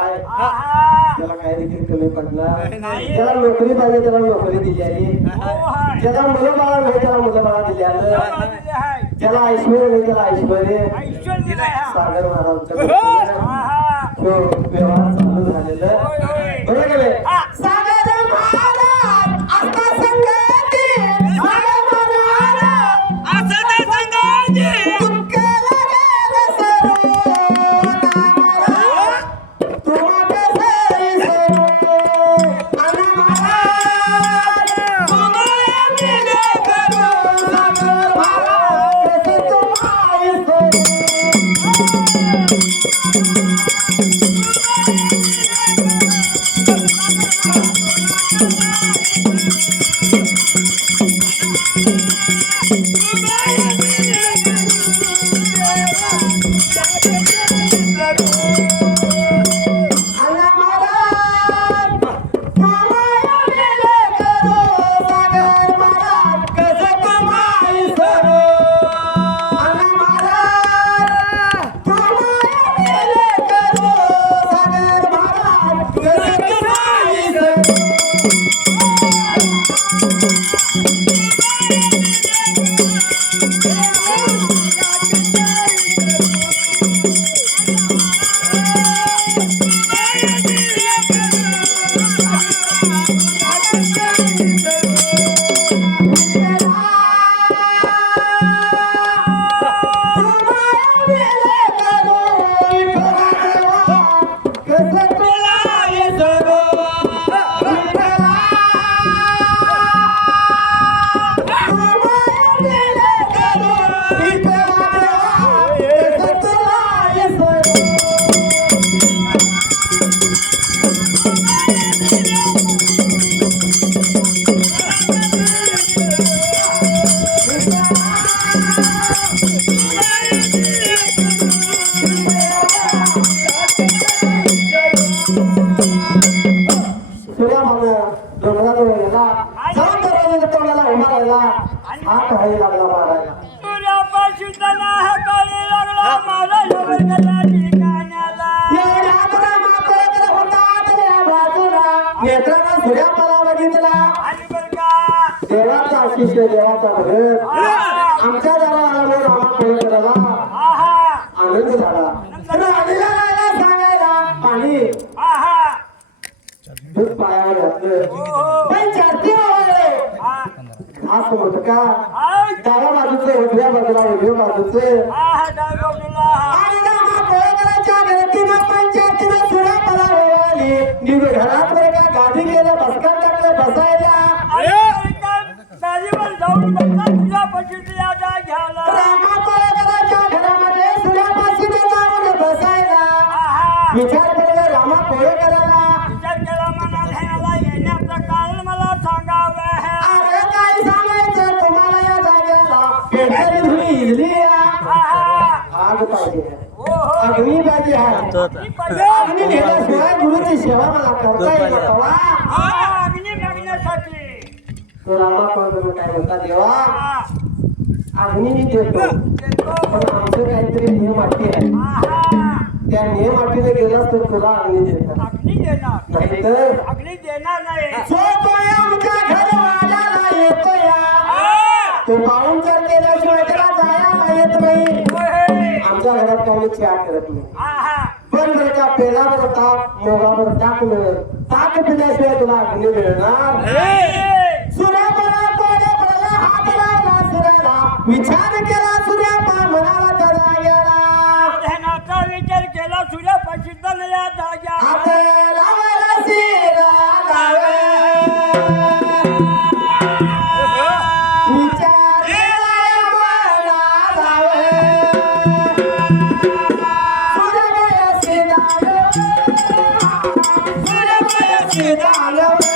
त्याला काही देखील कमी पडणार त्याला नोकरी पाहिजे त्याला नोकरी दिली आहे ज्याला मुलं बाळा नाही त्याला मुलं बाळा दिली आहे ज्याला ऐश्वर्य नाही त्याला ऐश्वर्य सागर महाराजांच्या व्यवहार चालू झालेलं बरोबर आहे सागर महाराज आता संगती सागर महाराज आता संगती तुमच्याला गेलं सर्व देवाचा आशिष देवाचा भगत आमच्या दाराला रामा करायला आनंद झाला सांगायला पाणी दूध पायावर घातलं पण चारती असं होतं का डाव्या बाजूचं उजव्या बाजूचं आणि रामा कोळकराच्या घरातीनं पंचायतीनं सुरा मला होवाली घरात बरं का गादी गेलं बसकान टाकलं बसायला रामा कोळकराच्या घरामध्ये सूर्यापाशी जाऊन बसायला विचार केला रामा कोळकराला येण्याचं कारण मला सांगावं अरे काय सांगायचं तुम्हाला या जागेला पेटरी धुळी इजली आग पाहिजे अग्नी पाहिजे अग्नी नेल्याशिवाय गुरुची सेवा मला करता येईल तेव्हा अग्नी मागण्यासाठी तो रामा कोळकर काय म्हणता देवा अग्नी देतो पण आमचं काहीतरी नियम अटी आहे त्या नियम अटीने गेलास तर तुला अग्नी देतात अग्नी देणार नाहीतर अग्नी देणार नाही आमच्या घरवाल्याला येतो या तो पाहुणचार केल्याशिवाय त्याला जायला येत नाही आमच्या घरात काही चहा करत शकत नाही आहा पण जर का पेलावर ताक मोगावर टाकलं ताक पिल्याशिवाय तुला अग्नी मिळणार सूर्यापणा कोण्या पडला हात लावला सूर्याला विचार केला सूर्यापा मनाला त्याला गेला ध्यानाचा विचार केला सूर्यापाशी या जाग्या हात लावायला शिरा लावे विचार केला मनाला लावे सूर्यापाशी लावे सूर्यापाशी लावे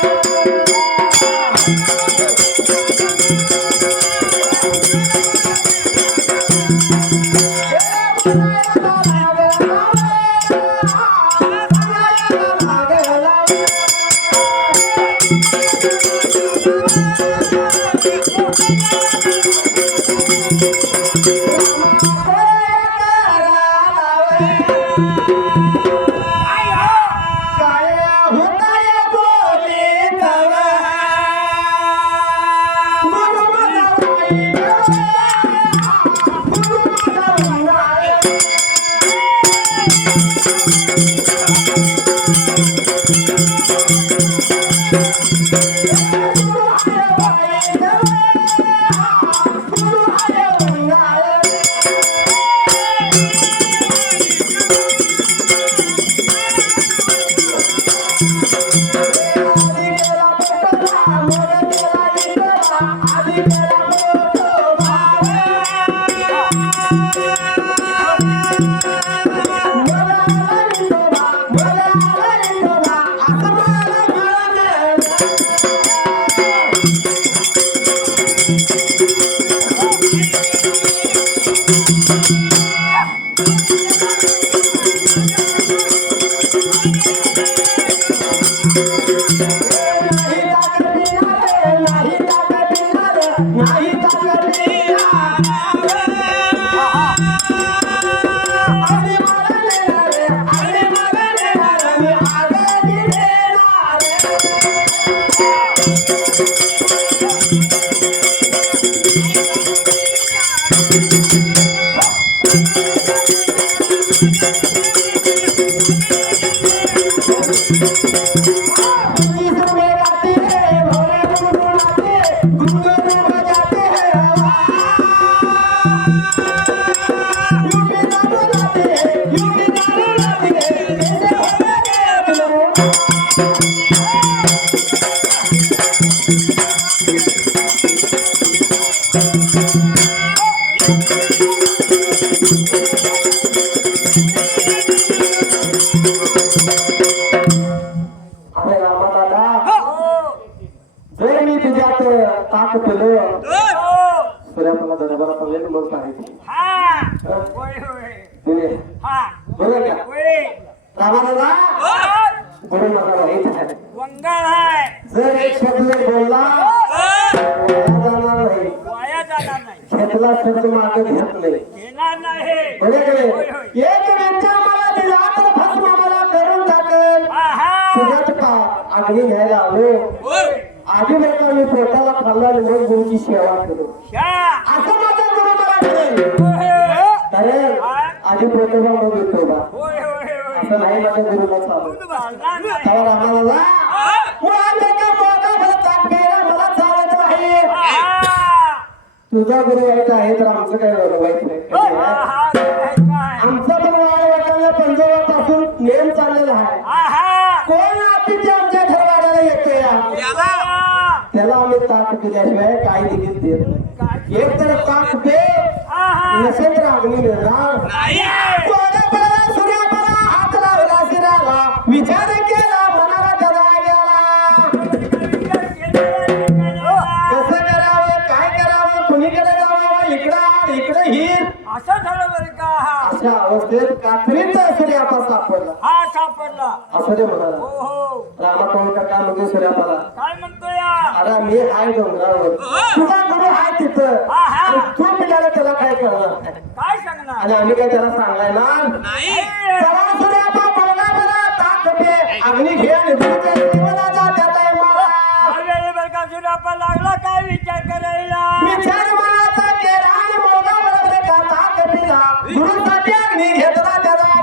ताक पिलं सूर्यापला दरबारात आले मग सांगितलं बरोबर का रामाला गुरु मला माहित आहे जर एक शब्द बोलला वाया जाणार नाही घेतला शब्द मागे घेत नाही बरोबर एक व्यक्ती मला दिला तर भस्म मला करून टाकेल तुझ्यात का अग्नी घ्यायला आलो आधी लोकांना मी पोटाला खाल्ला आणि मग गुरुची सेवा केलो असं माझा गुरु मला करेल आधी पोटोबा मग येतो बा असं नाही माझ्या गुरुला चालू त्यावर आम्हाला मला चालत नाही तुझा गुरु वाईट आहे तर आमचं काय वाईट नाही आमचा पण वाटायला पंजाबापासून नेम चाललेला आहे कोण अतिथी आमच्या घरवाड्याला येतो त्याला आम्ही ताक पिल्याशिवाय काही देखील देत नाही एक तर ताक पे नसेल तर अग्नी मिळणार सूर्यापला हात लावला शिराला विचार केला मनाला करा गेला कसं करावं काय करावं कुणीकडे जावं इकडे हिर असं झालं बरं का अशा अवस्थेत कात्रीत सूर्यापा सापडला असं ते म्हणाला रामा कोण का काय म्हणते सूर्यापाला काय म्हणतोय अरे मी आहे डोंगरावर तुझा गुरु आहे तिथं आणि तू पिल्याला त्याला काय करणार काय सांगणार आणि आम्ही काय त्याला सांगायला चला सूर्यापा बोला बरा ताक पे अग्नी घे आणि तुझ्या जीवनाला जाता आहे मला बरं का सूर्यापा लागला काय विचार करायला विचार मनाचा केला आणि मोगा बरोबर का ताक पिला गुरुसाठी अग्नी घेतला त्याला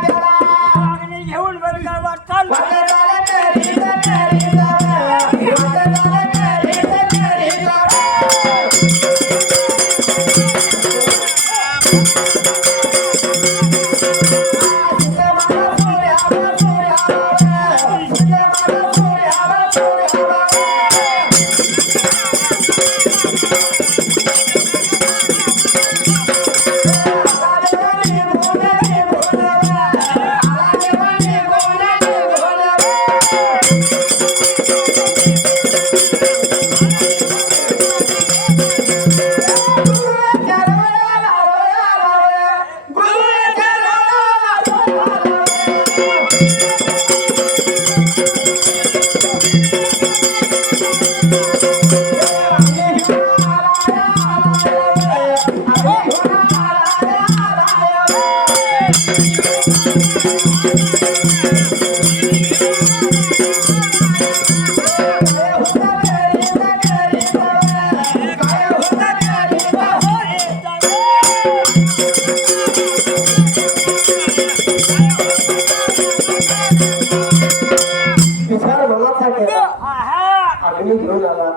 अग्नी घेऊन आला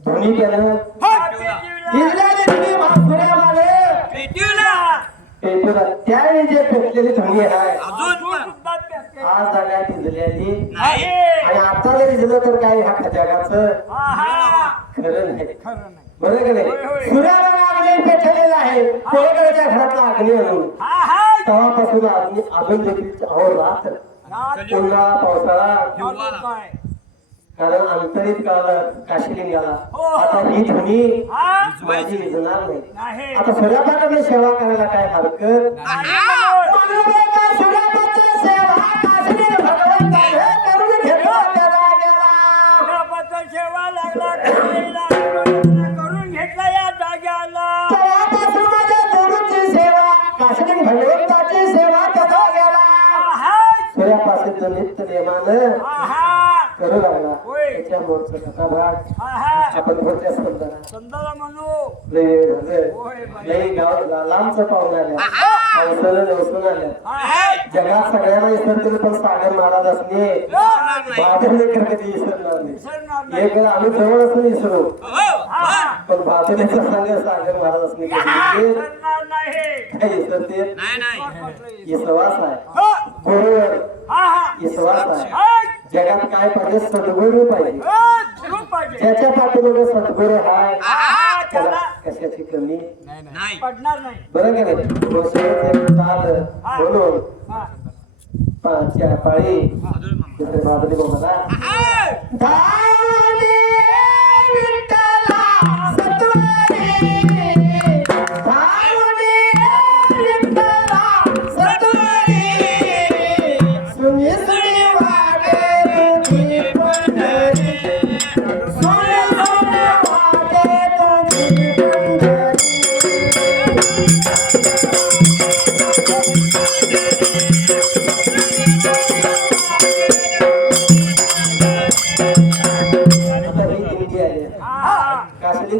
धोनी त्यानं पेटूला त्यावेळी जे पेटलेली धोनी आहे आज जागा भिजलेली आणि आता जरी दिलं तर काय ह्या जगाचं खरं नाही बरं का नाही सूर्याला अग्नी पेटलेला आहे कोणाच्या घरातला अग्नी आणून तेव्हापासून अग्नी अजून देखील अहोरात्र उन्हाळा पावसाळा कारण अंतरित काळाला काशीलिंगाला आता ही धुनी माझी विजणार नाही आता सूर्यापासून सेवा करायला काय हरकत सेवा लागला करून घेतला या जाग्याला सेवा काशीलिंग भगवंताची सेवा कथा गेला सूर्यापासून नित्य नेमानं करू लागला त्याच्या मोरचा कथा भाग आपण पुढच्या संताला म्हणू लई गाव लांबचं पाहून आल्या जगात सगळ्यांना विसरतील पण सागर महाराज असणे भादरलेकर कधी विसरणार नाही एक वेळा आम्ही जवळ असून विसरू पण भादरलेचा सांग सागर महाराज असणे काय विसरते विश्वास आहे बरोबर विश्वास आहे जगात काय पाहिजे सद्गुरू पाहिजे ज्याच्या पाठीमागे सद्गुरू हाय त्याला कशाची कमी पडणार नाही बरं का नाही म्हणून पाचच्या पाळी दुसरे बाजूला बोला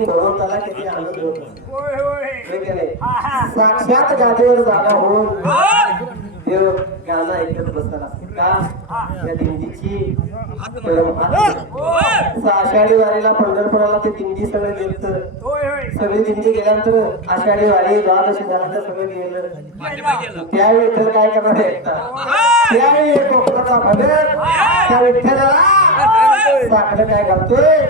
भगवंताला किती आनंद होतो साक्षात गादीवर जागा होऊन देव गाणं ऐकत बसला का या दिंडीची आषाढी वारीला पंढरपुराला ते दिंडी सगळं गेलं सगळी दिंडी गेल्यानंतर आषाढी वारी द्वादशी झाल्यानंतर सगळं गेलं त्यावेळी तर काय करणार त्यावेळी एक कोकणाचा भगत त्या विठ्ठलाला साखर काय घालतोय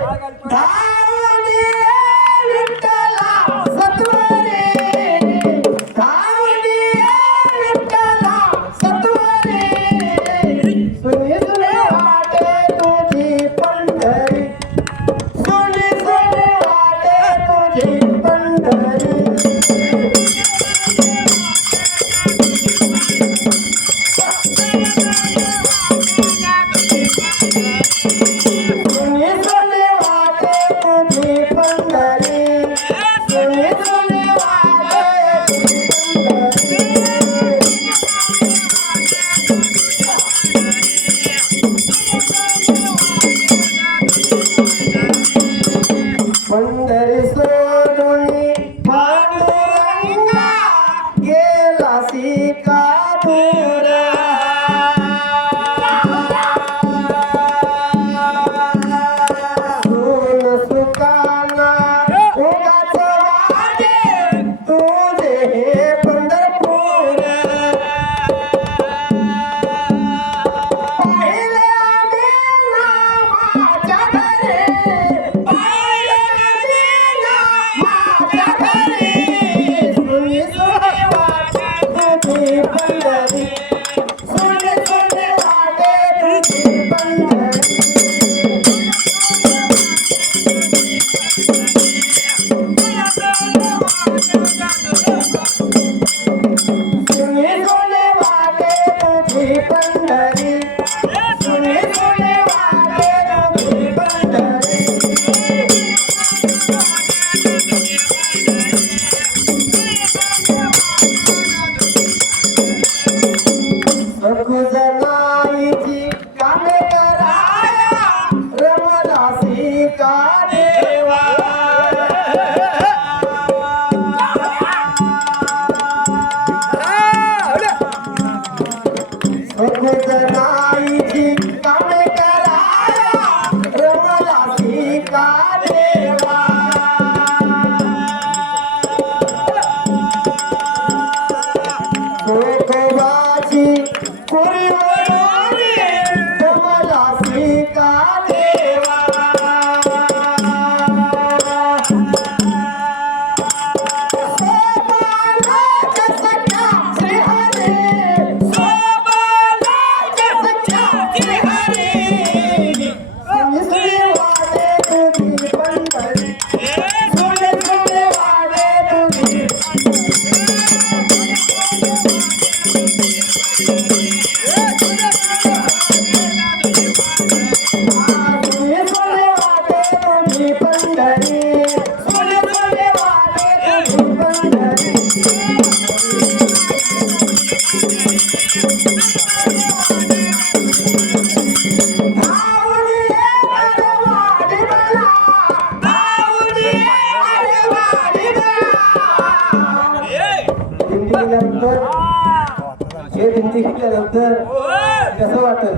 दिंडी गेल्यानंतर हे दिंडी घेतल्यानंतर कसं वाटत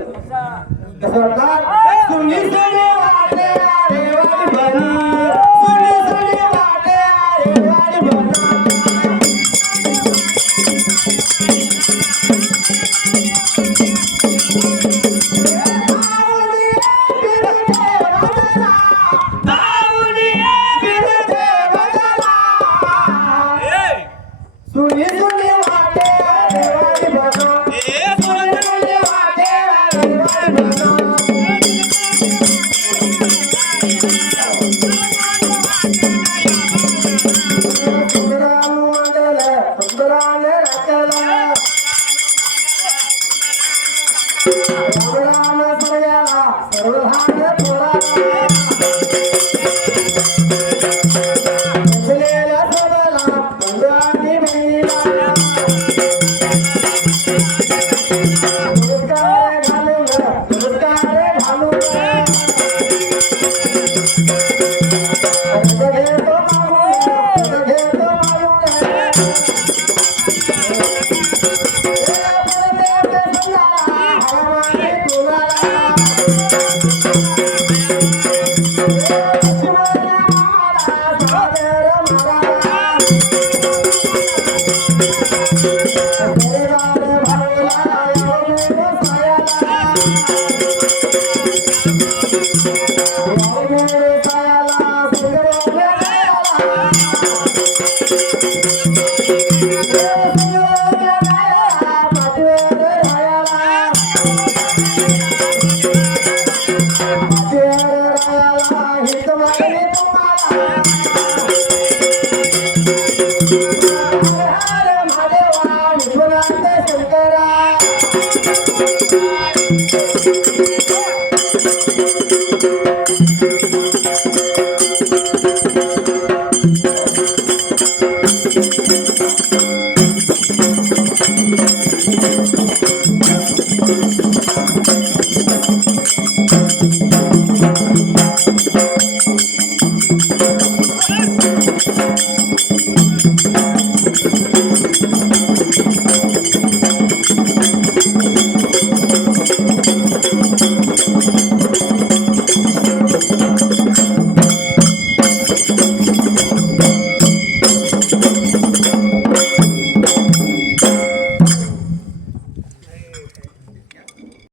कसं वाटणार सुनी सुनी वाटे रे वाली बनी सुनी सुनी वाटे रे वाली बनी सुनी सुनी वाटे रे वाली बनी सुनी सुनी वाटे रे वाली बनी सुंदराम मंगल सुंदराम रचला राम राम सर्याला सर्वधान थोरा बसलेल्या सर्वाला बंधानी बहिणीला पुरस्कार घालून घेतो मागून घेतो शंकरा